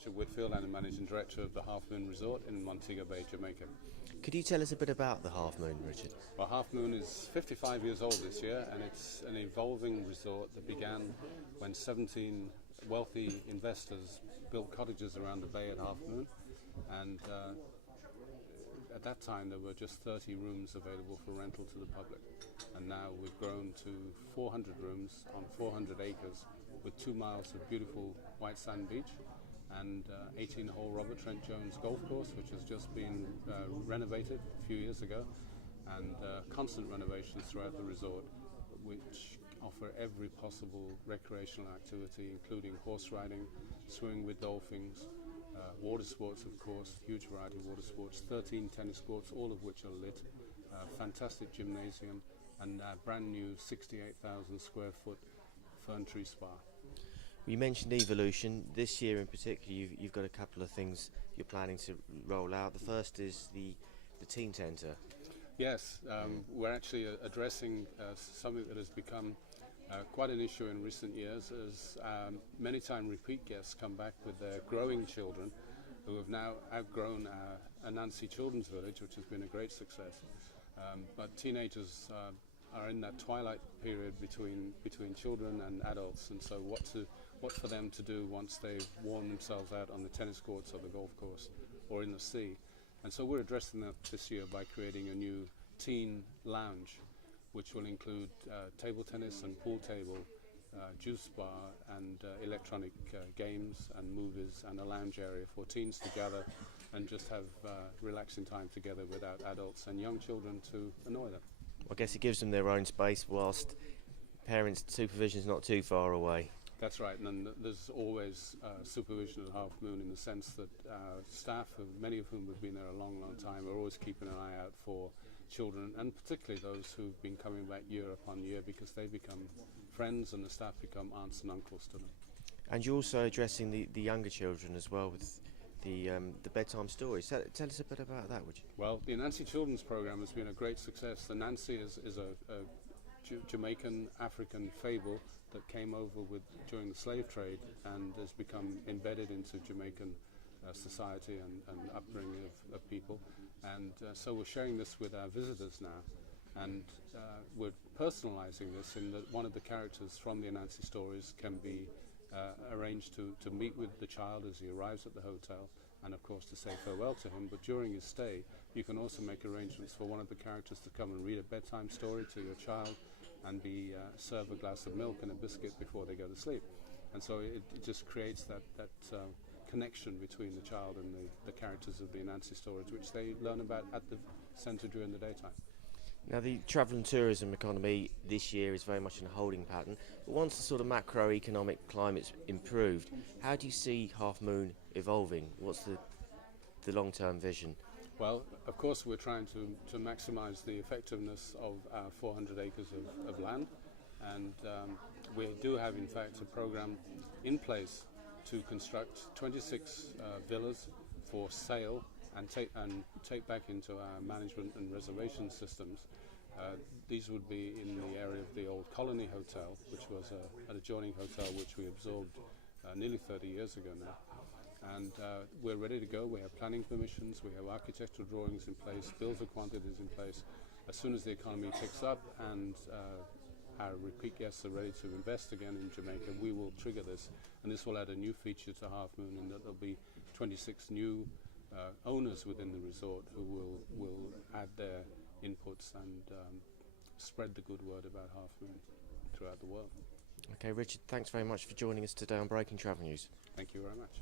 Richard Whitfield. I'm the Managing Director of the Half Moon Resort in Montego Bay, Jamaica. Could you tell us a bit about the Half Moon, Richard? Well, Half Moon is 55 years old this year, and it's an evolving resort that began when 17 wealthy investors built cottages around the bay at Half Moon, and at that time there were just 30 rooms available for rental to the public, and now we've grown to 400 rooms on 400 acres with 2 miles of beautiful white sand beach and 18-hole Robert Trent Jones golf course, which has just been renovated a few years ago, and constant renovations throughout the resort, which offer every possible recreational activity, including horse riding, swimming with dolphins, water sports, of course, huge variety of water sports, 13 tennis courts, all of which are lit, fantastic gymnasium, and a brand new 68,000 square foot fern tree spa. You mentioned evolution. This year in particular, you've got a couple of things you're planning to roll out. The first is the teen centre. Yes, we're actually addressing something that has become quite an issue in recent years, as many time repeat guests come back with their growing children who have now outgrown a Nancy Children's Village, which has been a great success. But teenagers are in that twilight period between children and adults, and so what for them to do once they've worn themselves out on the tennis courts or the golf course or in the sea. And so we're addressing that this year by creating a new teen lounge, which will include table tennis and pool table, juice bar and electronic games and movies, and a lounge area for teens to gather and just have relaxing time together without adults and young children to annoy them. I guess it gives them their own space whilst parents' supervision is not too far away. That's right, and there's always supervision at Half Moon, in the sense that staff, many of whom have been there a long, long time, are always keeping an eye out for children, and particularly those who've been coming back year upon year, because they become friends and the staff become aunts and uncles to them. And you're also addressing the younger children as well with the bedtime stories. Tell us a bit about that, would you? Well, the Nancy Children's Program has been a great success. The Nancy is a Jamaican African fable that came over during the slave trade and has become embedded into Jamaican society and upbringing of people. And so we're sharing this with our visitors now, and we're personalizing this in that one of the characters from the Anansi stories can be arranged to meet with the child as he arrives at the hotel, and of course to say farewell to him. But during his stay, you can also make arrangements for one of the characters to come and read a bedtime story to your child and be serve a glass of milk and a biscuit before they go to sleep. And so it just creates that connection between the child and the characters of the Anansi stories, which they learn about at the centre during the daytime. Now, the travel and tourism economy this year is very much in a holding pattern, but once the sort of macroeconomic climate's improved, how do you see Half Moon evolving? What's the long-term vision? Well, of course we're trying to maximise the effectiveness of our 400 acres of land, and we do have in fact a programme in place to construct 26 villas for sale and take back into our management and reservation systems. These would be in the area of the old Colony Hotel, which was an adjoining hotel which we absorbed nearly 30 years ago now. And we're ready to go. We have planning permissions, we have architectural drawings in place, bills of quantities in place. As soon as the economy picks up and our repeat guests are ready to invest again in Jamaica, we will trigger this, and this will add a new feature to Half Moon, in that there'll be 26 new owners within the resort who will add their inputs and spread the good word about Half Moon throughout the world. Okay, Richard, thanks very much for joining us today on Breaking Travel News. Thank you very much.